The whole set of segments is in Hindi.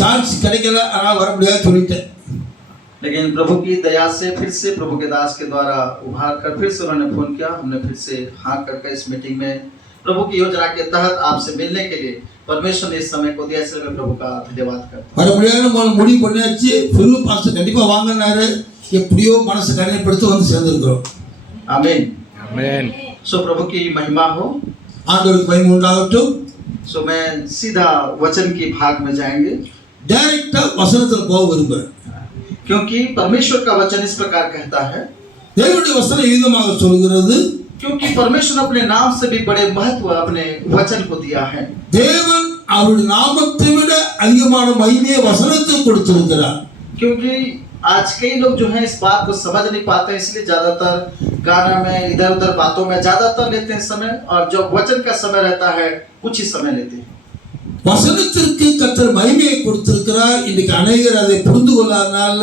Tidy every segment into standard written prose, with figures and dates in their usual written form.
சான்ஸ் கிடைக்கல, ஆனால் வர முடியாது சொல்லிட்டேன். लेकिन प्रभु की दया से फिर से प्रभु के दास के द्वारा उभार कर फिर से उन्होंने फोन किया। हमने फिर से हाँ करके इस मीटिंग में प्रभु की योजना के तहत आपसे मिलने के लिए परमेश्वर ने इस समय को दिया, इसलिए मैं प्रभु का धन्यवाद करता हूं। வர முடியாது முடிவு பண்ணியாச்சு. பிலிப்பு பாஸ்டர் கண்டிப்பா வாங்கனாரு. எப்படியோ மனசு கரைப்படுத்தி வந்து சேர்ந்திருக்கிறோம். आमीन आमीन। सो प्रभु की महिमा हो, ஆண்டவருக்கு மகிமை உண்டாகட்டும். सो मैं सीधा वचन की भाग में जाएंगे, டைரக்டா வசனத்துல போக விரும்புறேன். क्योंकि परमेश्वर का वचन इस प्रकार कहता है, தேவனுடைய வசனம் விதமாக சொல்கிறது, क्योंकि परमेश्वर अपने नाम से भी बड़े महत्व अपने वचन को दिया है। தேவன் அவருடைய நாமத்தை விட அதிகமான மகிமையை வசனத்துக்கு கொடுத்திருக்கிறார். क्योंकि आज कई लोग जो हैं इस बात को समझ नहीं पाते हैं, इसलिए ज्यादातर गाना में इधर उधर बातों में ज्यादातर लेते हैं समय, और जो वचन का समय रहता है कुछ ही समय लेते हैं। வசனத்திற்கு கர்த்தர் மகிமையை கொடுத்திருக்கிறார். இன்னைக்கு அநேகர் அதை புரிந்து கொள்ளாதனால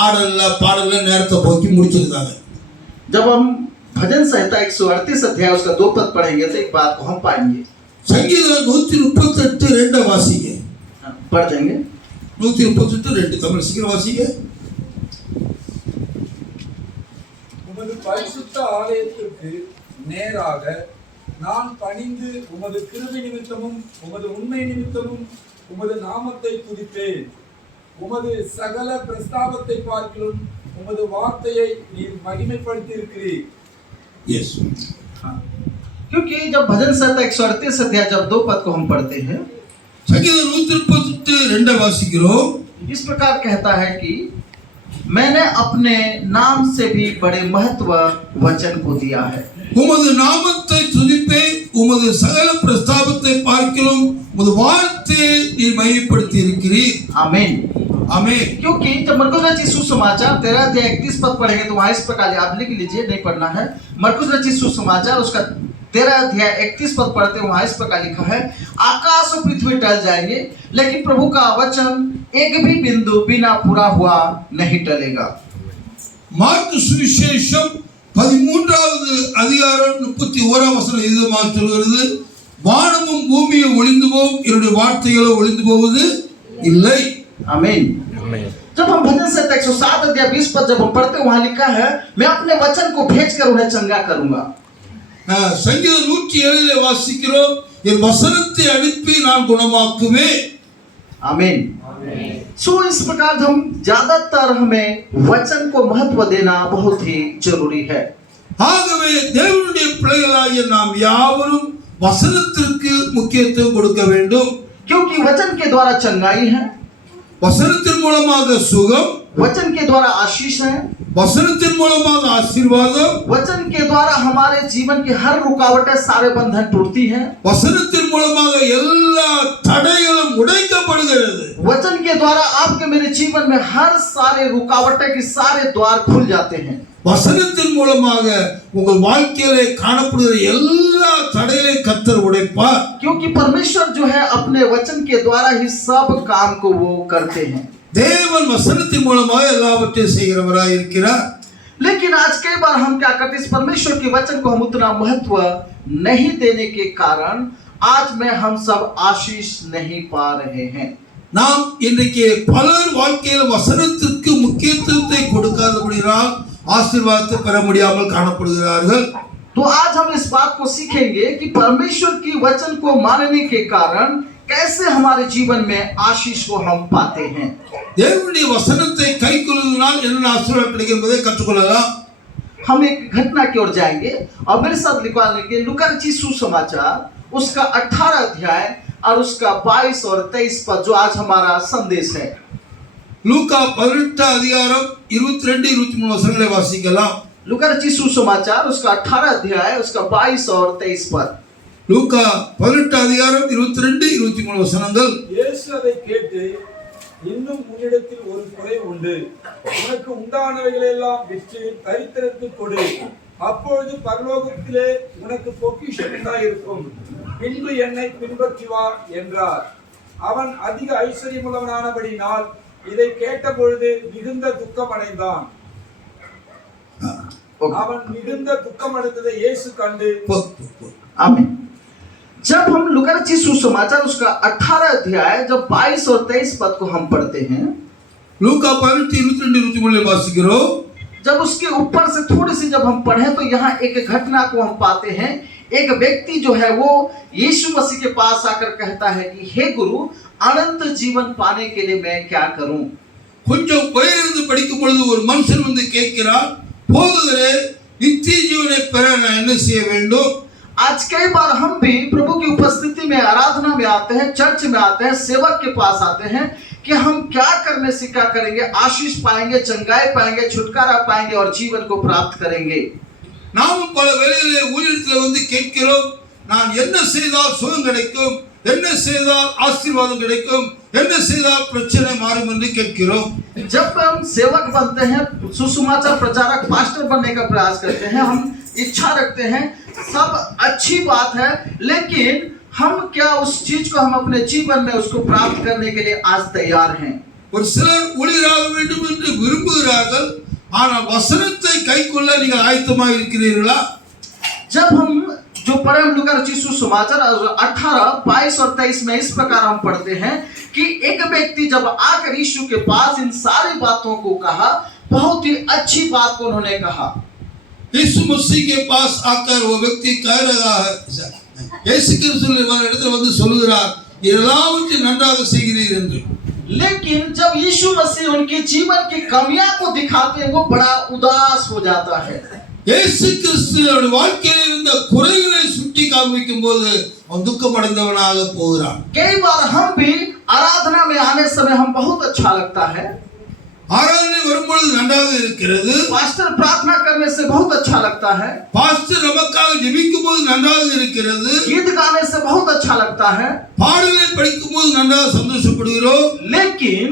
ஆடல்ல பாடல்ல நேரத்தை போக்கி முடிச்சிருக்காங்க. जब हम भजन संहिता 138 अध्याय उसका 2 पद पढ़ेंगे तो एक बात को हम पाएंगे। சங்கீதம் 138:2 வாசிங்க. पढ़ देंगे 138:2 தமிழ் சீக்கிரம் வாசிங்க. உமது பரிசுத்த ஆலயத்திற்கு நேராக நான் பணிந்து உமது கிருபை நிமித்தமும் உமது உண்மை நிமித்தமும் உமது நாமத்தை துதிப்பேன். உமது சகல பிரஸ்தாபத்தை பார்க்கிலும் உமது வார்த்தையை நீர் மகிமைப்படுத்தி இருக்கிறீர். यस, क्योंकि जब भजन संहिता 138 अध्याय जब 2 पद को हम पढ़ते हैं, சங்கீதம் 138:2 வாசிக்கிறோம். इस प्रकार कहता है कि मैंने अपने नाम से भी बड़े महत्व वचन को दिया है। உமது நாமத்தை துதிப்பேன், உமது சகல பிரஸ்தாபத்தை பார்க்கிலும் உமது வார்த்தையை நீர் மகிமைப்படுத்தி இருக்கிறீர். आमीन ஆமென். क्योंकि जब मरकुस रचित सुसमाचार 13 अध्याय 31 पद पढ़ेंगे तो वहां इस प्रकार आप लिख लीजिए, नहीं पढ़ना है। मरकुस रचित सुसमाचार उसका 13 अध्याय 31 पद पढ़ते हैं, वहां इस प्रकार लिखा है, आकाश और पृथ्वी टल जाएंगे लेकिन प्रभु का वचन एक भी बिंदु बिना पूरा हुआ नहीं टलेगा। மார்க்கு சுவிசேஷம் 13வது அதிகாரம் 31ஆம் வசனம் இதுமாக சொல்கிறது, வானமும் பூமியும் ஒளிந்து போகும், என்னுடைய வார்த்தைகளோ ஒளிந்து போவது இல்லை. आमीन। आमीन। जब हम भजन संहिता 107 अध्याय 20 पद जब हम पढ़ते हैं, वहां लिखा है, मैं अपने वचन को भेजकर उन्हें चंगा करूंगा। சங்கீதம் 107 வாசிக்கிறோம், என் வசனத்தை அனுப்பி நான் குணமாக்குவேன். आमीन। सो इस प्रकार हम ज्यादातर हमें वचन को महत्व देना बहुत ही जरूरी है। ஆகவே தேவனுடைய பிள்ளைகளாகிய நாம் யாவரும் வசனத்திற்கு முக்கியத்துவம் கொடுக்க வேண்டும். क्योंकि वचन के द्वारा चंगाई है, வசனத்தின் மூலமாக சுகம், वचन के द्वारा आशीष है, வசனத்தின் மூலமாக ஆசீர்வாதம், वचन के द्वारा हमारे जीवन की हर रुकावटें सारे बंधन टूटती हैं, வசனத்தின் மூலமாக எல்லா தடைகளும் உடைக்கப்படுகிறது. वचन के द्वारा आपके मेरे जीवन में हर सारे रुकावटें के सारे द्वार खुल जाते हैं। வசனத்தின் மூலமாக உங்கள் வாழ்க்கையிலே காணப்படுகிற எல்லா தடைகளையும் கர்த்தர் உடைப்பார். क्योंकि परमेश्वर जो है अपने वचन के द्वारा ही सब काम को वो करते हैं। தேவன் வசனத்தின் மூலமாக எல்லாவற்றையும் செய்கிறவராய் இருக்கிறார். लेकिन आज कई बार हम क्या करते हैं, इस परमेश्वर के वचन को हम उतना महत्व नहीं देने के कारण आज में हम सब आशीष नहीं पा रहे हैं। நாம் இன்றைக்கு பலர் வாழ்க்கையில் வசனத்திற்கு முக்கியத்துவத்தை கொடுக்காதபடியால் ஆசீர்வாதத்தை பெற முடியாமல் காணப்படுகிறார்கள். तो आज हम इस बात को सीखेंगे कि परमेश्वर की वचन को मानने के कारण कैसे हमारे जीवन में आशीष को हम पाते हैं। தேவனுடைய வசனத்தை கைக்கொள்வதனால் என்ன ஆசீர்வாதம் கிடைக்கும் என்பதை கற்றுக்கொள்ளலாம். हम एक घटना की ओर जाएंगे और मेरे साथ लिखवा लेंगे लूका रचित सुसमाचार उसका 18 अध्याय और उसका 22 और 23 पद, जो आज हमारा संदेश है। லூக்கா 18 அதிகாரம் 22 23 வசனங்களை வாசிக்கலாம். लूका रचित सुसमाचार उसका 18 अध्याय उसका 22 और 23 पद। லூக்கா 18 அதிகாரம் 22 23 வசனங்கள். இயேசு அதை கேட்டு, இன்னும் உன்னிடத்தில் ஒரு குறை உண்டு. உனக்கு உண்டானவைகளெல்லாம் விற்று தரித்திரத்துக்கு கொடு, அப்பொழுது பரலோகத்திலே உனக்கு பொக்கிஷம் உண்டாயிருக்கும். பின்பு என்னை பின்பற்றி வா என்றார். அவன் அதிக ஐஸ்வர்யமுள்ளவனானபடினால் இதை கேட்டபொழுது மிகுந்த துக்கம் அடைந்தான். அவன் மிகுந்த துக்கம் அடைந்ததை இயேசு கண்டு आमीन। जब हम लूका रचित सुसमाचार उसका 18 अध्याय जब 22 और 23 पद को हम पढ़ते हैं, லூக்கா 18:22-23 வாசிக்கிறோம். जब उसके ऊपर से थोड़ी सी जब हम पढ़ें तो यहाँ एक घटना को हम पाते हैं। एक व्यक्ति जो है वो यीशु मसीह के पास आकर कहता है कि हे गुरु, अनंत जीवन पाने के लिए मैं क्या करूं? கொஞ்சம் உயர்ந்து படிக்கும் பொழுது ஒரு மனுஷன் வந்து கேட்கிறார், போதகரே, நித்திய ஜீவனை பெற நான் என்ன செய்ய வேண்டும்? आज कई बार हम भी प्रभु की उपस्थिति में आराधना में आते हैं, चर्च में आते हैं, सेवक के पास आते हैं कि हम क्या करने से क्या करेंगे, आशीष पाएंगे, चंगाई पाएंगे, छुटकारा पाएंगे और जीवन को प्राप्त करेंगे। நாம் பல வேளையிலே ஊழியத்தில் வந்து கேட்கிறோம், நான் என்ன செய்தால் சுகம் கிடைக்கும், என்ன செய்தால் ஆசீர்வாதம் கிடைக்கும், என்ன செய்தால் பிரச்சனை மாறும் என்று கேட்கிறோம். जब हम सेवक बनते हैं, सुसमाचार प्रचारक, पास्टर बनने का प्रयास करते हैं, हम इच्छा रखते हैं, सब अच्छी बात है, लेकिन हम क्या उस चीज को हम अपने जीवन में उसको प्राप्त करने के लिए आज तैयार हैं? ஒரு சிலர் ஊழியராக வேண்டும் என்று விரும்புகிறார்கள், ஆனால் வசனத்தை கைக்கொள்ள நீங்கள் ஆயத்தமாக இருக்கிறீர்களா? जब हम जो पढ़े हम लूका रचित सुसमाचार 18, 22 और 23 में इस प्रकार हम पढ़ते हैं कि एक व्यक्ति जब आकर यीशु के पास इन सारी बातों को कहा, बहुत ही अच्छी बात को उन्होंने कहा। यीशु मसीह के पास आकर वो व्यक्ति कह रहा है, यीशु கிறிஸ்து இடத்துல வந்து சொல்லுகிறார், எல்லாவற்றையும் நன்றாக செய்கிறீர் என்று. लेकिन जब यीशु मसीह उनके जीवन की कमियां को दिखाते हैं, वो बड़ा उदास हो जाता है। இயேசு கிறிஸ்துவோட வாழ்க்கையில் இருந்த குறைகளை சுட்டி காண்பிக்கும் போது அவன் துக்கமடைந்தவனாக போகிறான். कई बार हम भी आराधना में आने समय हम बहुत अच्छा लगता है, ஆராதனை வரும்பொழுது நன்றாக இருக்கிறது, पास्टर प्रार्थना करने से बहुत अच्छा लगता है, பாஸ்டர் நமக்காக ஜெபிக்கும் போது நன்றாக இருக்கிறது, गीत गाने से बहुत अच्छा लगता है, பாடலை படிக்கும் போது நன்றாக சந்தோஷப்படுகிறோம். लेकिन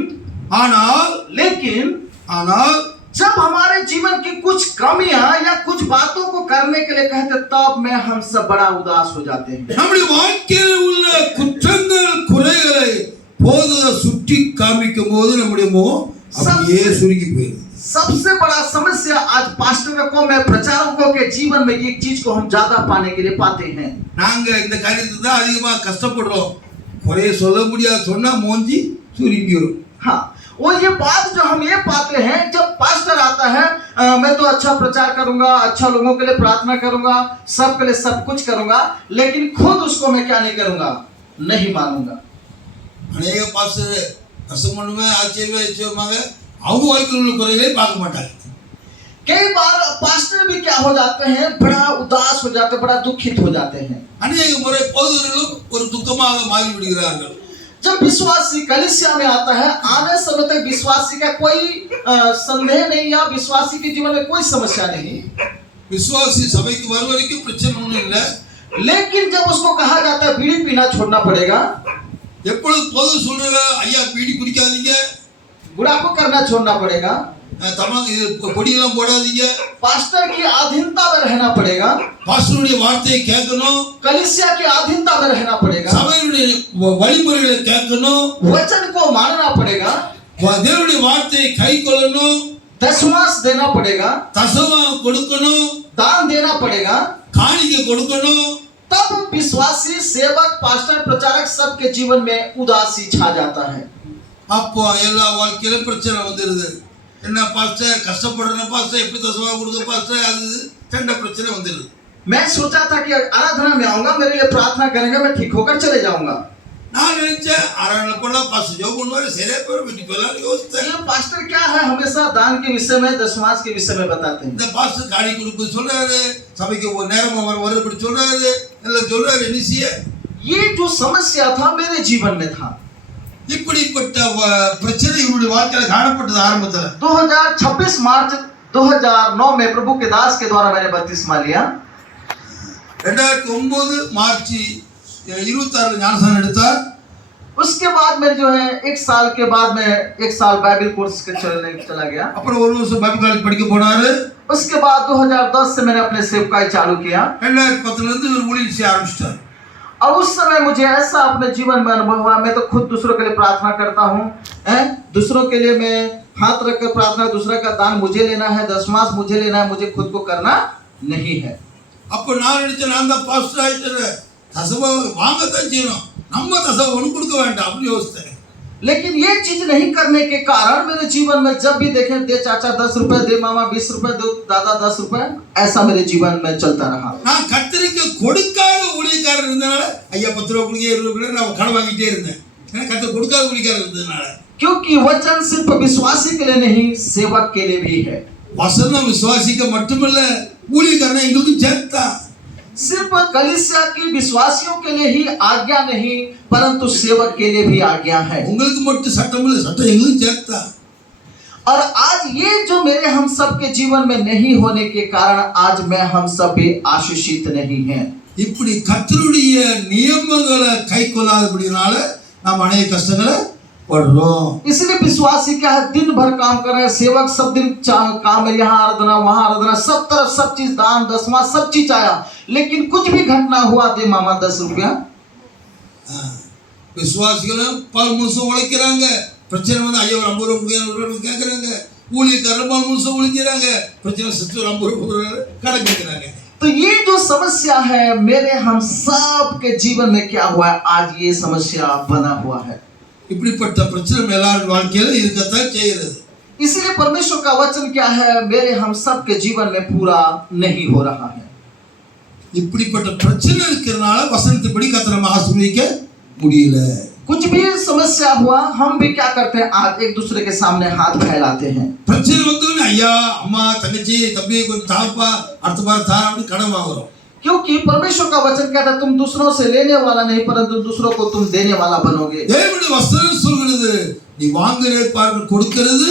ஆனால் जब हमारे जीवन की कुछ कमियां या कुछ बातों को करने के लिए कहते, तब में हम सब बड़ा उदास हो जाते हैं। நம்முடைய வாழ்க்கையில் உள்ள குற்றங்கள் குறைகளை போதகர் சுட்டி காண்பிக்கும் போது நம்முடைய முகம் அப்படியே சுருங்கி போயிடுது. सबसे बड़ा समस्या आज पास्टरों को में प्रचारकों के जीवन में एक चीज को हम ज्यादा पाने के लिए पाते हैं। நாங்க இந்த காரியத்தை தான் அதிகமாக கஷ்டப்படுறோம். குறைய சொல்ல முடியாது, சொன்னா மூஞ்சி சுருங்கி வரும். हाँ, और ये बात जो हम ये पाते हैं, जब पास्टर आता है, मैं तो अच्छा प्रचार करूंगा, अच्छा लोगों के लिए प्रार्थना करूंगा, सबके लिए सब कुछ करूंगा, लेकिन खुद उसको मैं क्या नहीं करूंगा, नहीं मानूंगा। அநேக பாஸ்டர் கஷ்டம் பண்ணுவேன், ஆச்சரியமாக அவங்க வாழ்க்கையில் உள்ள குறைகளை பார்க்க மாட்டாங்க. कई बार पास्टर भी क्या हो जाते हैं, बड़ा उदास हो जाते हैं, बड़ा दुखित हो जाते हैं। அநேக முறை போதகர்களும் ஒரு துக்கமாக மாறி விடுகிறார்கள். जब विश्वासी कलीसिया में आता है, आने समय तक विश्वासी का कोई संदेह नहीं या विश्वासी के जीवन में कोई समस्या नहीं, விசுவாசி சபைக்கு வர வரைக்கும் பிரச்சனை ஒன்றும் இல்லை. लेकिन जब उसको कहा जाता है बीड़ी पीना छोड़ना पड़ेगा, எப்பொழுது போது சொல்றாங்க, ஐயா பீடி குடிக்காதீங்க, बुढ़ापो करना छोड़ना पड़ेगा, பொடியெல்லாம் போடாதீங்க, पास्टर की अधीनता में रहना पड़ेगा, பாஸ்டருடைய வார்த்தையை கேட்கணும், कलीसिया की अधीनता में रहना पड़ेगा, சபையுடைய வழிமுறைகளை கேட்கணும், वचन को मानना पड़ेगा, தேவனுடைய வார்த்தையை கைக்கொள்ளணும், दशमांश देना पड़ेगा, தசமம் கொடுக்கணும், दान देना पड़ेगा, காணிக்கை கொடுக்கணும். तब विश्वासी सेवक पास्टर प्रचारक सबके जीवन में उदासी छा जाता है। அப்போ எல்லா வாழ்க்கையில பிரச்சனை வந்துடுது. என்ன பாஸ்டர் கஷ்டப்படுற பாஸ்டர், எப்படி தசமா கொடுக்க பாஸ்டர், அது சண்டை பிரச்சனை வந்துடுது. मैं सोचा था कि आराधना में आऊंगा, मेरे लिए प्रार्थना करेंगे, मैं ठीक होकर चले जाऊंगा। நான் நினைச்சேன் ஆராதனை பண்ணா பாஸ்டர் ஜோப் பண்ணுவாரு, சரியா போய் வீட்டுக்கு போலாம் யோசித்தேன். ये पास्टर क्या है, हमेशा दान के विषय में, दशमांश के विषय में बताते हैं। இந்த பாஸ்டர் காணி கொடுக்க சொல்றாரு, சபைக்கு ஒரு நேரமா வரப்படி சொல்றாரு, எல்லாம் சொல்றாரு, நிச்சய ये जो समस्या था मेरे जीवन में था। இப்படிப்பட்ட பிரச்சனை இவருடைய வாழ்க்கையில காணப்பட்டது. ஆரம்பத்துல 2026 मार्च 2009 में प्रभु के दास के द्वारा मैंने बपतिस्मा लिया। 2009 மார்ச் 26 ஞானஸ்நானம் எடுத்தார். उसके बाद में जो है 1 साल के बाद में 1 साल बाइबल कोर्स के चला गया। அப்புறம் ஒரு வருஷம் பைபிள் காலேஜ் படிக்க போனாரு. उसके बाद 2010 से मैंने अपने सेवकाई चालू किया। 2010 இருந்து இவர் ஊழியம் செய்ய ஆரம்பிச்சார். और उस समय मुझे ऐसा अपने जीवन में अनुभव हुआ, मैं तो खुद दूसरों के लिए प्रार्थना करता हूँ, दूसरों के लिए मैं हाथ रखकर प्रार्थना, दूसरा का दान मुझे लेना है, दशमांश मुझे लेना है, मुझे खुद को करना नहीं है। அப்போ நான் நினைச்சேன் நான் தான் பாஸ்டர் ஆயிட்டேன், தசம வாங்கத்தான் செய்யணும், நம்ம தசம ஒன்று கொடுக்க வேண்டாம் அப்படி யோசித்தேன். लेकिन ये चीज नहीं करने के कारण मेरे जीवन में जब भी देखें दे चाचा 10 रुपए, दे मामा 20 रुपए, दे दादा 10 रुपए, ऐसा मेरे जीवन में चलता रहा। நான் கர்த்தருக்கு கொடுக்காத ஊழியக்காரர் இருந்தனால ஐயா 10 ரூபா கொடுங்க 20 ரூபா கொடுங்க நான் கடன் வாங்கிட்டே இருந்தேன். ஏன்னா கர்த்தர் கொடுக்காத ஊழியக்காரர் இருந்தனால. क्योंकि वचन सिर्फ विश्वासी के लिए नहीं सेवक के लिए भी है। வசனம் விசுவாசிக்க மட்டுமல்ல ஊழியக்காரனை எங்களுக்கும் சேர்த்தா. सिर्फ कलीसिया की विश्वासियों के लिए ही आज्ञा नहीं परंतु सेवक के लिए भी आज्ञा है। உங்களுக்கு மட்டும் சட்டம் இல்ல, சட்டம் எங்களுக்கும் சேர்த்தா. और आज ये जो मेरे हम सब के जीवन में नहीं होने के कारण आज मैं हम सब भी आशीषित नहीं हैं। இப்படி கர்த்தருடைய நியமங்களை கைக்கொள்ளாதபடினால நாம் अनेक கஷ்டங்களை पढ़ इसलिए विश्वासी क्या है दिन भर काम कर रहे हैं, सेवक सब दिन काम है, यहाँ आराधना वहाँ आराधना, सब तरफ सब चीज दान दसवां सब चीज आया, लेकिन कुछ भी घटना हुआ दे मामा 10 रुपया। விசுவாசிகளும் 13 வருஷம் உழைக்கிறாங்க, பிரச்சனை வந்து ஐயா ஒரு 50 ரூபா கேட்கறாங்க, ஊழியக்காரர் 13 வருஷம் உழைக்கிறாங்க, பிரச்சனை சிஸ்டர் 50 ரூபா கடன் கேட்கறாங்க। तो ये जो समस्या है मेरे हम सब के जीवन में क्या हुआ है, आज ये समस्या बना हुआ है। இப்படிப்பட்ட பிரச்சனை எல்லார் வாழ்க்கையில இருக்கத்தான் செய்கிறது। इसलिए परमेश्वर का वचन क्या है मेरे हम सब के जीवन में पूरा नहीं हो रहा है। இப்படிப்பட்ட பிரச்சனை இருக்கிறனால வசனத்தின்படி கர்த்தரை நம்ம ஆசீர்வதிக்க முடியல। कुछ भी समस्या हुआ हम भी क्या करते हैं आज एक दूसरे के सामने हाथ फैलाते हैं। பிரச்சனை வந்தோடனே ஐயா அம்மா தங்கச்சி தம்பி கொஞ்சம் தாப்பா அடுத்த வாரம் தா அப்படி கடன் வாங்குறோம்। क्योंकि परमेश्वर का वचन कहता है तुम दूसरों से लेने वाला नहीं परंतु दूसरों को तुम देने वाला बनोगे। தேவனுடைய வசனம் சொல்கிறது நீ வாங்குறே பாரு கொடுக்கிறது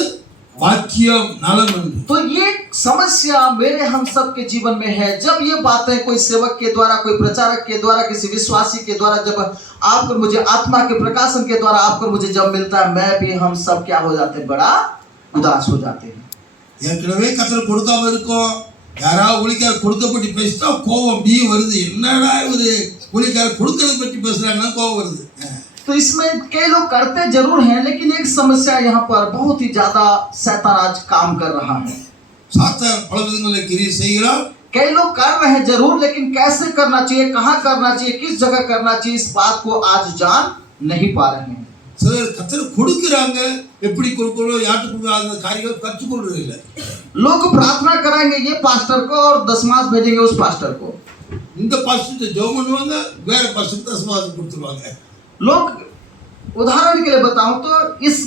வாக்கியம் நலம் என்று। तो ये समस्या मेरे हम सब के जीवन में है। जब ये बातें कोई सेवक के द्वारा कोई प्रचारक के द्वारा किसी विश्वासी के द्वारा जब आपको मुझे आत्मा के प्रकाशन के द्वारा आपको मुझे जब मिलता है मैं भी हम सब क्या हो जाते हैं बड़ा उदास हो जाते हैं। ஏற்கனவே கர்த்தர் கொடுக்காம இருக்கோம், யாராவது ஊழியக்காரர் கொடுக்க பற்றி பேசிட்டா கோபம் அப்படியே வருது, என்னடா இவரு ஊழியக்காரர் கொடுக்கறத பற்றி பேசுறாங்கன்னா கோபம் வருது। तो इसमें कई लोग करते जरूर हैं लेकिन एक समस्या यहाँ पर बहुत ही ज्यादा शैतान आज काम कर रहा है। சாத்தான் பல விதங்களில் கிரியை செய்கிறார்। कई लोग कर रहे हैं जरूर लेकिन कैसे करना चाहिए, कहाँ करना चाहिए, किस जगह करना चाहिए इस बात को आज जान नहीं पा रहे हैं। சிலர் கர்த்தர் கொடுக்குறாங்க, எப்படி கொடுக்கணும் யாருக்கு கொடுக்கணும் அந்த காரியம் கற்றுக்கொள்றது இல்லை। लोग प्रार्थना कराएंगे ये पास्टर को और दशमास भेजेंगे उस पास्टर को। இந்த பாஸ்டர் ஜெபம் பண்ணுவாங்க, வேற பாஸ்டர் தசமாசம் கொடுத்துருவாங்க। लोग उदाहरण के लिए बताऊं तो इस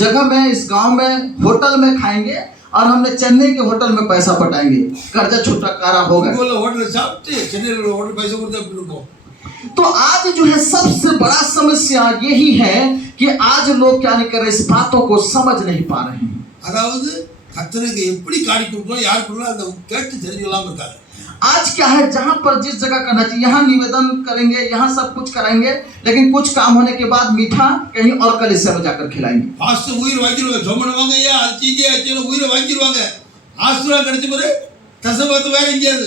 जगह में इस गांव में होटल में खाएंगे और हमने चेन्नई के होटल में पैसा पटाएंगे, कर्जा छुटकारा होगा। ஹோட்டலில் சாப்பிட்டு சென்னையில் ஹோட்டல் பைசா கொடுத்தா எப்படி இருக்கும்? तो आज जो है सबसे बड़ा समस्या यही है कि आज लोग क्या नहीं कर रहे, इस बातों को समझ नहीं पा रहे हैं। அதாவது கர்த்தருக்கு எப்படி காடி கொடுக்கணும் யார் கொடுக்கணும் அதை கேட்டு தெரிஞ்சுக்கலாம் இருக்காங்க। आज क्या है जहां पर जिस जगह करना चाहिए यहाँ निवेदन करेंगे, यहाँ सब कुछ कराएंगे, लेकिन कुछ काम होने के बाद मीठा कहीं और कलीसिया में जाकर खिलाएंगे। பாஸ்டர் உயிர் வாங்கிடுவாங்க, ஜெபம் பண்ணுவாங்க, ஐயா அது செஞ்சு உயிரை வாங்கிடுவாங்க, ஆசீர்வாதம் கிடைச்ச பிறகு தசமாத்து வேற எங்கேயாவது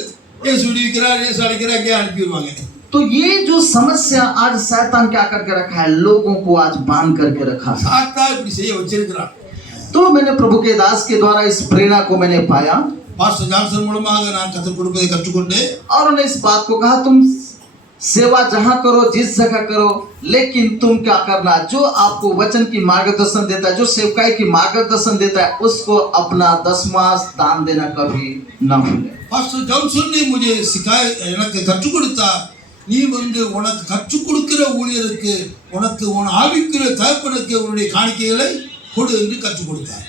ஏசு விடுவிக்கிறார் ஏசு அழைக்கிறார் எங்கேயா அனுப்பிடுவாங்க। तो ये जो समस्या आज शैतान क्या करके रखा है, लोगों को आज बांध करके रखा है। சாத்தா இப்படி செய்ய வச்சிருக்கிறான்। तो मैंने प्रभु के दास के द्वारा इस प्रेरणा को मैंने पाया பாஸ்டர் ஜான்சன் மூலமாக நான் கற்றுக் கொடுப்பதை கற்றுக்கொண்டேன்। और उन्हें इस बात को कहा तुम सेवा जहां करो जिस जगह करो लेकिन तुम क्या करना, जो आपको वचन की मार्गदर्शन देता है, जो सेवकाई की मार्गदर्शन देता है उसको अपना दशमास दान देना कभी न भूले। பாஸ்டர் ஜான்சன் ने मुझे सिखाया, எனக்கு கற்றுக் கொடுத்தார், நீ வந்து உனக்கு கற்றுக் கொடுக்கிற ஊழியருக்கு உனக்கு உன் ஆவிக்குரிய தகப்பனுக்கு உன்னுடைய காணிக்கைகளை கொடு என்று கற்றுக் கொடுத்தார்।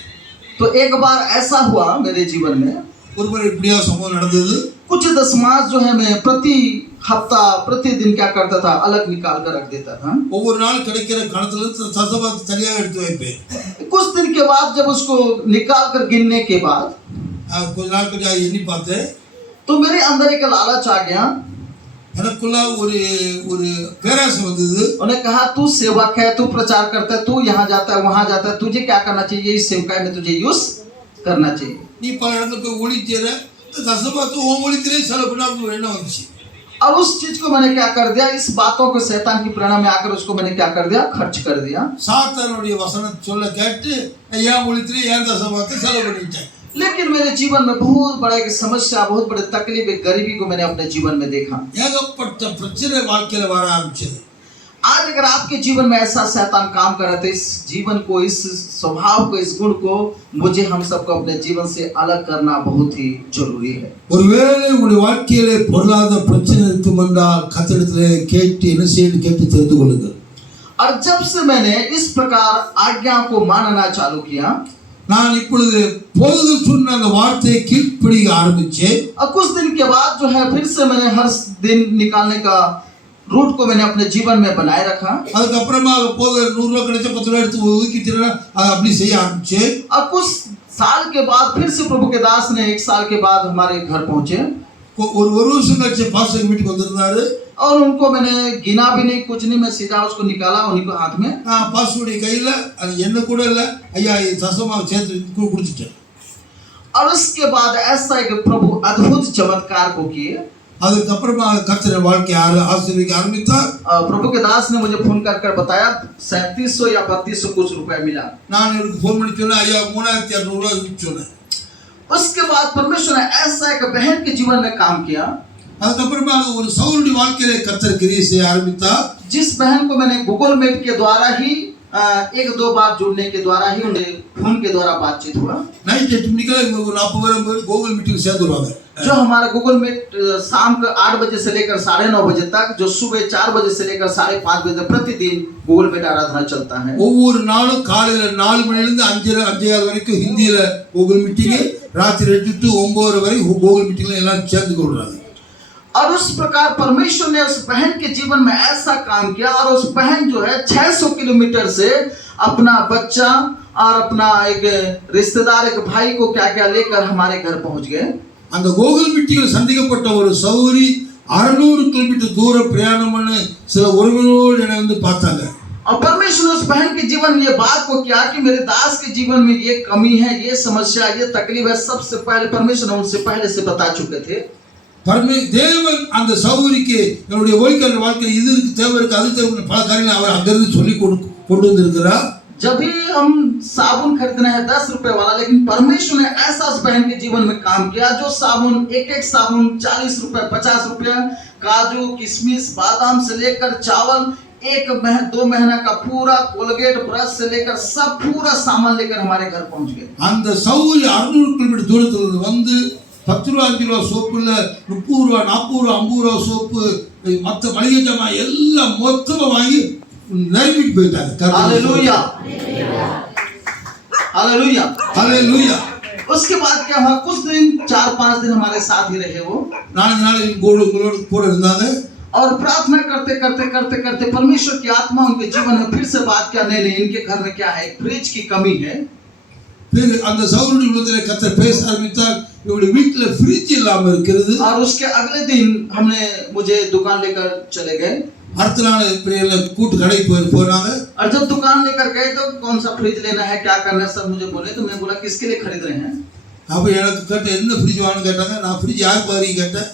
तो एक बार ऐसा हुआ मेरे जीवन में, ஒரு முறை இப்படியா சம்பவம் நடந்தது। कुछ दशमास जो है मैं प्रति हफ्ता प्रतिदिन क्या करता था अलग निकाल कर रख देता था। ஒவ்வொரு நாள் கிடைக்கிற கணத்துல தசமாத்து தனியாக எடுத்து வைப்பேன்। कुछ दिन के बाद जब उसको निकाल कर गिनने के बाद கொஞ்ச நாள் கொஞ்சம் எண்ணி பார்த்தேன், तो मेरे अंदर एक लालच आ गया। எனக்குள்ள ஒரு ஒரு பேராசை வந்தது। उन्हें कहा तू सेवक है, तू प्रचार करता है, तू यहाँ जाता है वहाँ जाता है, तुझे क्या करना चाहिए, इस सेवकाई में तुझे यूज करना चाहिए। நீ பல இடத்துல போய் ஊழியற தசமாத்து உன் ஊழியத்திலே செலவு பண்ணா எண்ணம் வந்துச்சு। और उस चीज को मैंने क्या कर दिया, इस बातों को शैतान की प्रेरणा में आकर उसको मैंने क्या कर दिया, खर्च कर दिया। சாத்தானுடைய வசனம் சொல்ல கேட்டு ஏன் ஊழியத்திலே ஏன் தசமாத்து செலவு பண்ணிட்டேன்। लेकिन मेरे जीवन में बहुत बड़ा एक समस्या, बहुत बड़े तकलीफ, एक गरीबी को मैंने अपने जीवन में देखा। ஏகப்பட்ட பிரச்சனை வாழ்க்கையில வர ஆரம்பிச்சது. आज अगर आपके जीवन में ऐसा शैतान काम कर रहा है, तो इस जीवन को, इस स्वभाव को, इस गुण को मुझे हम सबको अपने जीवन से अलग करना बहुत ही जरूरी है। ஒருவேளை உங்களுடைய வாழ்க்கையிலே பொருளாதார பிரச்சனை இருக்கும் என்றால் கர்த்தரிடத்திலே கேட்டு என்ன செய்யணும் கேட்டு தெரிந்து கொள்ளுங்கள். और जब से मैंने इस प्रकार आज्ञा को मानना चालू किया, நான் இப்பொழுது போதும் சொன்ன அந்த வார்த்தையை கீழ்ப்படிய ஆரம்பிச்சேன். और कुछ दिन के बाद जो है फिर से मैंने हर दिन निकालने का रूट को मैंने अपने जीवन में बनाए रखा। அதுக்கப்புறமா போது 100 ரூபாய் கிடைச்ச 10 ரூபாய் எடுத்து ஒதுக்கிட்டேன்னா அது அப்படி செய்ய ஆரம்பிச்சேன். और कुछ साल के बाद फिर से प्रभु के दास ने 1 साल के बाद हमारे घर पहुंचे ஒரு வருஷம் கழிச்சு பாஸ்டர் வீட்டுக்கு வந்திருந்தாரு. और उनको मैंने गिना भी नहीं, कुछ नहीं, मैं सीधा उसको निकाला उन्हीं को हाथ में। பாஸ்டருடைய கையில அது என்ன கூட இல்ல, ஐயா தசமா சேர்த்து குடிச்சிட்டேன். और उसके बाद ऐसा एक प्रभु अद्भुत चमत्कार को किए। அதுக்கப்புறமா கர்த்தர் வாழ்க்கை ஆசீர்வதிக்க ஆரம்பித்தார். प्रभु के दास ने मुझे फोन कर बताया 3700 या 3200 कुछ रुपए मिला। நான் இவருக்கு ஃபோன் பண்ணி சொன்னேன், ஐயா 3200 ரூபாய் சொன்னேன். उसके बाद परमेश्वर ने ऐसा एक बहन के जीवन में काम किया। அதுக்கப்புறமா ஒரு சவுலுடைய வாழ்க்கையிலே கர்த்தர் கிரியை செய்ய ஆரம்பித்தார். जिस बहन को मैंने गूगल मीट के द्वारा ही 1-2 बार जुड़ने के द्वारा ही उन्हें फोन के द्वारा बातचीत हुआ। நைட் 8 மணிக்கெல்லாம் 40 பேர் கூகுள் மீட்டிங் சேர்ந்துருவாங்க. जो हमारा गूगल मीट शाम के 8 बजे से लेकर 9:30 बजे तक, जो सुबह 4 बजे से लेकर 5:30 बजे तक प्रतिदिन गूगल मीट आराधना चलता है। ஒவ்வொரு நாளும் காலையில 4 மணிலிருந்து 5:30 வரைக்கும் ஹிந்தியில கூகுள் மீட்டிங், ராத்திரி 8 to 9 வரை கூகுள் மீட்டிங்ல எல்லாம் சேர்ந்து கொள்றாங்க. और उस प्रकार परमेश्वर ने उस बहन के जीवन में ऐसा काम किया, और उस बहन जो है 600 किलोमीटर से अपना बच्चा और अपना एक रिश्तेदार, एक भाई को क्या क्या लेकर हमारे घर पहुंच गए। அந்த கூகுள் மீட்டிங்ல சந்திக்கப்பட்ட ஒரு சௌரி 600 கிலோமீட்டர் தூர பிரயாணம் பண்ண சில உறவினரோடு என்னை வந்து பார்த்தாங்க. और परमेश्वर ने उस बहन के जीवन में ये बात को किया कि मेरे दास के जीवन में ये कमी है, ये समस्या, ये तकलीफ है, सबसे पहले परमेश्वर ने उनसे पहले से बता चुके थे। தேவன் அந்த சௌரிக்கு என்னுடைய வாழ்க்கையில் இது தேவை இருக்கு, அது தேவை, பல காரியங்களை அவர் அங்கிருந்து சொல்லி கொண்டு வந்திருக்கிறார். जब भी हम साबुन खरीदना है 10 रुपए वाला, लेकिन परमेश्वर ने ऐसा उस बहन के जीवन में काम किया, जो साबुन एक साबुन 40 रुपए 50 रुपए, काजू किशमिश बादाम से लेकर चावल, 2 महीना का पूरा कोलगेट ब्रश से लेकर सब पूरा सामान लेकर हमारे घर पहुंच गए। அந்த சௌரி 600 கிலோமீட்டர் தூரத்துல வந்து 10 ரூபா 5 ரூபா சோப்பு இல்ல, 30 ரூபா 40 ரூபா 50 ரூபா சோப்பு, மற்ற மளிகை ஜாமான் எல்லாம் மொத்தமா வாங்கி நிரப்பிட்டு போயிட்டாங்க. हालेलुया हालेलुया ஹalleluya. उसके बाद क्या हुआ, कुछ दिन 4-5 दिन हमारे साथ ही रहे वो, 4 நாள் கூட இருந்தாங்க. और प्रार्थना करते करते करते करते परमेश्वर की आत्मा उनके जीवन में फिर से बात किया, नहीं इनके घर में क्या है, फ्रिज की कमी है। फिर அந்த சவுலுடைய உள்ளத்திலே கர்த்தர் பேச ஆரம்பித்தார், இவருடைய வீட்டில் ஃப்ரிட்ஜ் இல்லாம இருக்கிறது. और उसके अगले दिन मुझे दुकान लेकर चले गए। அடுத்த நாள் பிரியல கூட்டு கடைக்கு போனாங்க. और जब दुकान लेकर गए तो कौन सा फ्रिज लेना है, क्या करना है, सब मुझे बोले। तो मैं बोला किसके लिए खरीद रहे हैं। அப்ப எனக்கு கேட்ட என்ன ஃப்ரிட்ஜ் வாங்கன்னு கேட்டாங்க. நான் ஃப்ரிட்ஜ் யாருக்கு வாங்கி கேட்டேன்.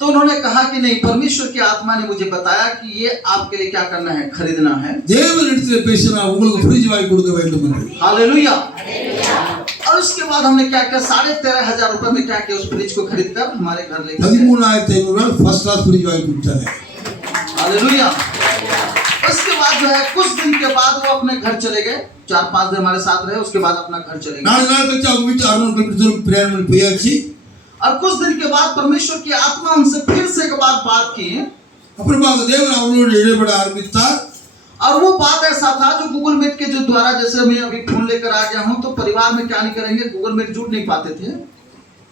तो उन्होंने कहा कि नहीं, परमेश्वर की आत्मा ने मुझे बताया कि ये आपके लिए क्या करना है, खरीदना है। தேவனிடத்திலே பேசினா உங்களுக்கு ஃப்ரிட்ஜ் வாங்கி கொடுக்க வேண்டும் என்று. हालेलुया। और उसके बाद हमने क्या किया, 13,500 रुपए में क्या किया, उस फ्रिज को खरीद कर हमारे घर लेकर 13,500 ரூபாய் ஃபர்ஸ்ட் கிளாஸ் ஃப்ரிட்ஜ் வாங்கி கொடுத்தாங்க. हालेलुया। उसके बाद जो है कुछ दिन के बाद वो अपने घर चले गए, 4-5 दिन हमारे साथ रहे, उसके बाद अपना घर चले गए। 4 நாள் கழிச்சு அவங்க வீட்டு 600 கிலோமீட்டர் தூரம் பிரயாணம் பண்ணி போயாச்சு. और कुछ दिन के बाद परमेश्वर की आत्मा उनसे फिर से एक बात की। அப்புறமா தேவன் அவங்களோடு இடைபட ஆரம்பித்தார். और वो बात ऐसा था, जो गूगल मीट के जो द्वारा, जैसे मैं अभी फोन लेकर आ गया हूं, तो परिवार में क्या नहीं करेंगे, गूगल मीट जुड़ नहीं पाते थे।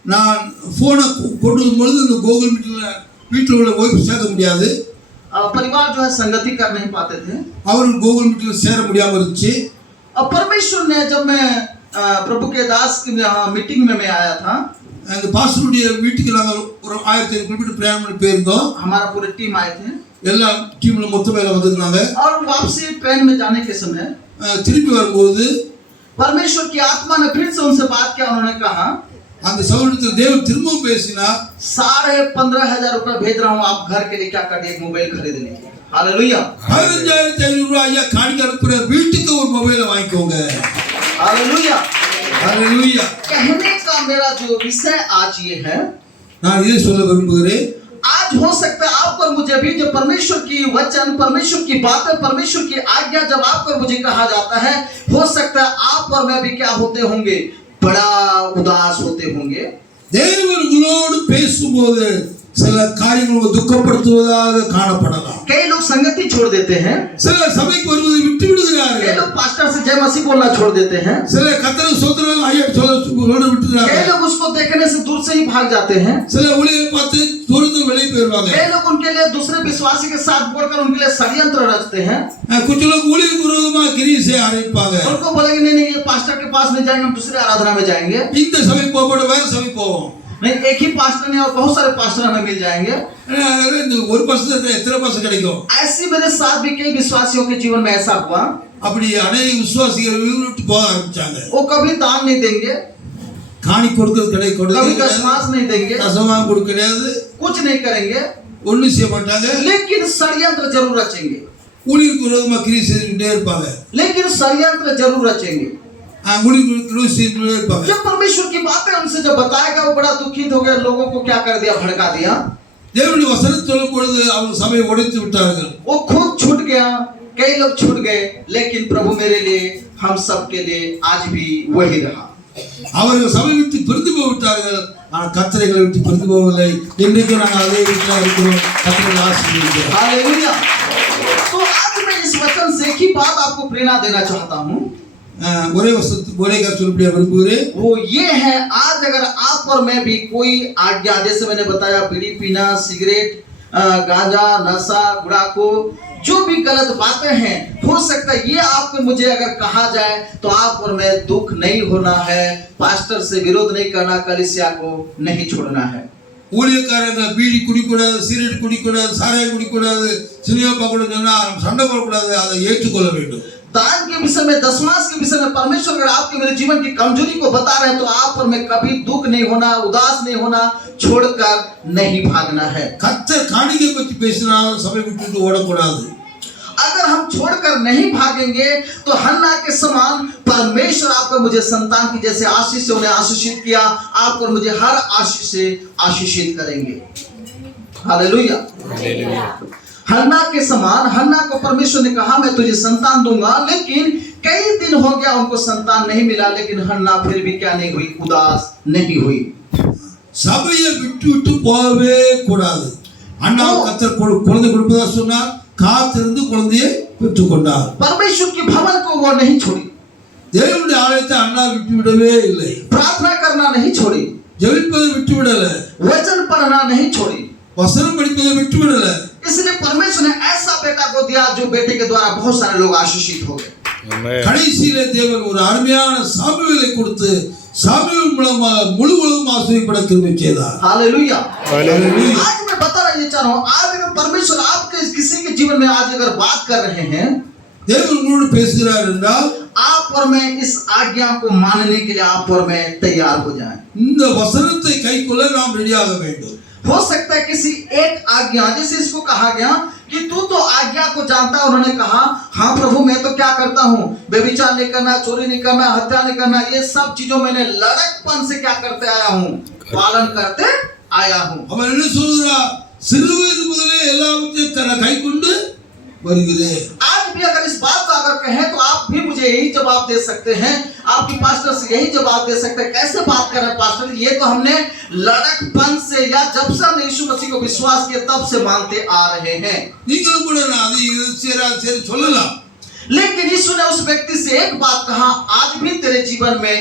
நான் போனை கொண்டு வரும்போது இந்த கூகுள் மீட்ல வீட்டில் உள்ள ஒய்ஃப் சேர்க்க முடியாது. परिवार जो है संगति कर नहीं पाते थे, அவர்கள் கூகுள் மீட்ல சேர முடியாம இருந்துச்சு. और परमेश्वर ने, जब मैं प्रभु के दास की मीटिंग में मैं आया था, அந்த பாஸ்டருடைய வீட்டுக்கு நாங்கள் ஒரு 1500 கிலோமீட்டர் பிரயாணம் பண்ணி போயிருந்தோம். हमारा पूरी टीम आए थे, எல்லா டீம்ல மொத்தமா எல்லாம் வந்திருந்தாங்க. और वापसी ट्रेन में जाने के समय திருப்பி வரும்போது परमेश्वर की आत्मा ने फिर से उनसे बात किया। उन्होंने कहा, அந்த சவுலுக்கு தேவன் திரும்பவும் பேசினா, 15,500 रुपए भेज रहा हूँ, आप घर के लिए क्या कर दिए, एक मोबाइल खरीद लीजिए। हालेलुया। 15,500 ரூபாய் ஐயா காணிக்க அனுப்புற, வீட்டுக்கு ஒரு மொபைலை வாங்கிக்கோங்க. हालेलुया। हालेलुया। कहने का मेरा जो विषय आज ये है, நான் இதை சொல்ல விரும்புகிறேன், आज हो सकता है आपको और मुझे भी जब परमेश्वर की वचन, परमेश्वर की बातें, परमेश्वर की आज्ञा जब आपको और मुझे कहा जाता है, हो सकता है आप और मैं भी क्या होते होंगे, बड़ा उदास होते होंगे। தேவன் உங்களோடு பேசும்போது சில காரியங்கள் துக்கப்படுத்துவதாக காணப்படலாம்। कई लोग संगति छोड़ देते हैं, சில சபைக்கு வருவதை விட்டு कई விடுகிறார்கள், लोग पास्टर से जय मसीह बोलना छोड़ देते हैं, சில கர்த்தரை ஸ்தோத்திரம் ஐயா சொல்ல कई விட்டுறாங்க, लोग उसको देखने से दूर से ही भाग जाते हैं, சில ஊழியரை பார்த்து தூரத்து வெளியே போயிடுவாங்க, कई लोग उनके लिए दूसरे विश्वासी के साथ बोलकर उनके लिए षड्यंत्र रचते हैं। कुछ लोग ஊழியருக்கு விரோதமா கிரியை செய்ய ஆரம்பிப்பாங்க, उनको बोलेंगे नहीं नहीं ये पास्टर के पास नहीं जाएंगे, हम दूसरे आराधना में जाएंगे। இந்த சபை போக வேற सभी போவோம், नहीं एक ही पास्टर नहीं और बहुत सारे पास्टर हमें मिल जाएंगे। இந்த ஒரு பர்சன்ட் எத்தனை பர்சன்ட் கிடைக்கும்? ऐसे मेरे साथ भी कई विश्वासियों के जीवन में ऐसा हुआ, அப்படி அநேக விசுவாசிகள் விட்டு போக ஆரம்பிச்சாங்க, वो कभी दान नहीं देंगे, காணி கொடுக்கிறது कभी கிடையாது, दशमांश नहीं देंगे, தசமாக கொடுக்க கிடையாது, कुछ नहीं करेंगे, ஒண்ணும் செய்ய மாட்டாங்க, लेकिन षड्यंत्र जरूर रचेंगे, ஊழியருக்கு விரோதமா கிரியை செஞ்சுட்டே இருப்பாங்க, लेकिन षड्यंत्र जरूर रचेंगे। ஊழியருக்கு விரோதமா செஞ்சுட்டே இருப்பாங்க। जब परमेश्वर की बातें उनसे जब बताएगा, वो बड़ा दुखित हो गया, लोगों को क्या कर दिया, भड़का दिया। தேவனுடைய வசனம் சொல்லும் பொழுது அவங்க சபையை உடைத்து விட்டார்கள், वो खुद छूट गया, कई लोग छूट गए, लेकिन प्रभु मेरे लिए, हम सब के लिए आज भी वही रहा। அவர்கள் சபை விட்டு பிரிந்து போய்விட்டார்கள், ஆனால் கர்த்தரைகளை விட்டு பிரிந்து போவதில்லை, இன்றைக்கு நாங்கள் அதே வீட்டில் இருக்கிறோம், கர்த்தரை ஆசீர்வதிக்கிறோம்। हालेलुया। तो आज मैं इस वचन से एक ही बात आपको प्रेरणा देना चाहता हूँ, ஒரே வசனத்துக்கு ஒரே கருத்து விரும்புகிறேன், वो ये है, आज अगर आप और मैं भी कोई आज्ञा, जैसे मैंने बताया, बीड़ी पीना, सिगरेट, गांजा, नशा, गुड़ाखो, जो भी गलत बातें हैं, हो सकता है ये आपको मुझे अगर कहा जाए तो आप और मैं दुख नहीं होना है, पास्टर से विरोध नहीं करना, कलीसिया को नहीं छोड़ना है। ஊழியக்காரங்க பீடி குடிக்கூடாது, சிகரெட் குடிக்கூடாது, சாராயம் குடிக்கூடாது, சினிமா பார்க்கக்கூடாது சொன்னா சண்டை போடக்கூடாது, அதை ஏற்றுக்கொள்ள வேண்டும்। दान के विषय में, दशमांश के विषय में परमेश्वर अगर आपके मेरे जीवन की कमजोरी को बता रहे हैं, तो आप और मैं कभी दुख नहीं होना, उदास नहीं होना, छोड़कर नहीं भागना है। கர்த்தர் காணிக்கை பற்றி பேசினால் சபை விட்டு ஓடக்கூடாது। अगर हम छोड़कर नहीं भागेंगे तो हन्ना के समान परमेश्वर आपको मुझे संतान की जैसे आशीष से उन्हें आशीषित किया, आपको और मुझे हर आशीष से आशीषित करेंगे। हालेलुया। हन्ना के समान, हन्ना को परमेश्वर ने कहा मैं तुझे संतान दूंगा, लेकिन कई दिन हो गया उनको संतान नहीं मिला, लेकिन हन्ना फिर भी क्या नहीं हुई, उदास नहीं हुई। சபையை விட்டு விட்டு போகவே கூடாது। அண்ணா கர்த்தர் குழந்தை கொடுப்பதா சொன்னார், காத்திருந்து குழந்தையை பெற்றுக்கொண்டார்। परमेश्वर के भवन को वो नहीं छोड़ी, தேவனுடைய ஆலயத்தை அண்ணா விட்டு விடவே இல்லை, प्रार्थना करना नहीं छोड़ी, ஜெபிப்பதை விட்டு விடல, वचन पढ़ना नहीं छोड़ी। வசனம் படிப்பதை விட்டு விடல। इसलिए परमेश्वर ने ऐसा बेटा को दिया जो बेटे के द्वारा बहुत सारे लोग आशीषित हो गए। கடைசியிலே தேவன் ஒரு அருமையான சாமுவேலை கொடுத்து சாமுவேல் மூலமாக முழு உலகம் ஆசீர்வதிக்கப்பட கிருபை செய்தார்। हालेलुया। हालेलुया। आज मैं बताना ये चाह रहा हूँ, आज अगर परमेश्वर आपके किसी के जीवन में आज अगर बात कर रहे हैं, தேவன் உங்களோடு பேசுகிறார் என்றால் आप और मैं इस आज्ञा को मानने के लिए आप और मैं तैयार हो जाएं। இந்த வசனத்தை கைக்கொள்ள நாம் ரெடியாக வேண்டும்। हो सकता है किसी एक आज्ञा, जैसे इसको कहा गया कि तू तो आज्ञा को जानता है, उन्होंने कहा हाँ प्रभु मैं तो क्या करता हूँ, व्यभिचार नहीं करना, चोरी नहीं करना, हत्या नहीं करना, ये सब चीजों मैंने लड़कपन से क्या करते आया हूँ, पालन करते आया हूँ। அவன் என்ன சொல்றார், சிறு வயது முதலே எல்லாவற்றையும் தன்னை கைக்கொண்டு வருகிறேன்। आज भी अगर इस बात को अगर कहें तो आप भी मुझे यही जवाब दे सकते हैं, आपकी पास्टर से यही जवाब दे सकते हैं। कैसे बात कर रहे हैं पास्टर, ये तो हमने लड़कपन से या जब से हमने यीशु मसीह को विश्वास किया तब से मानते आ रहे हैं। நீங்களும் கூட அது சரி சொல்லலாம், लेकिन यीशु ने उस व्यक्ति से एक बात कहा, आज भी तेरे जीवन में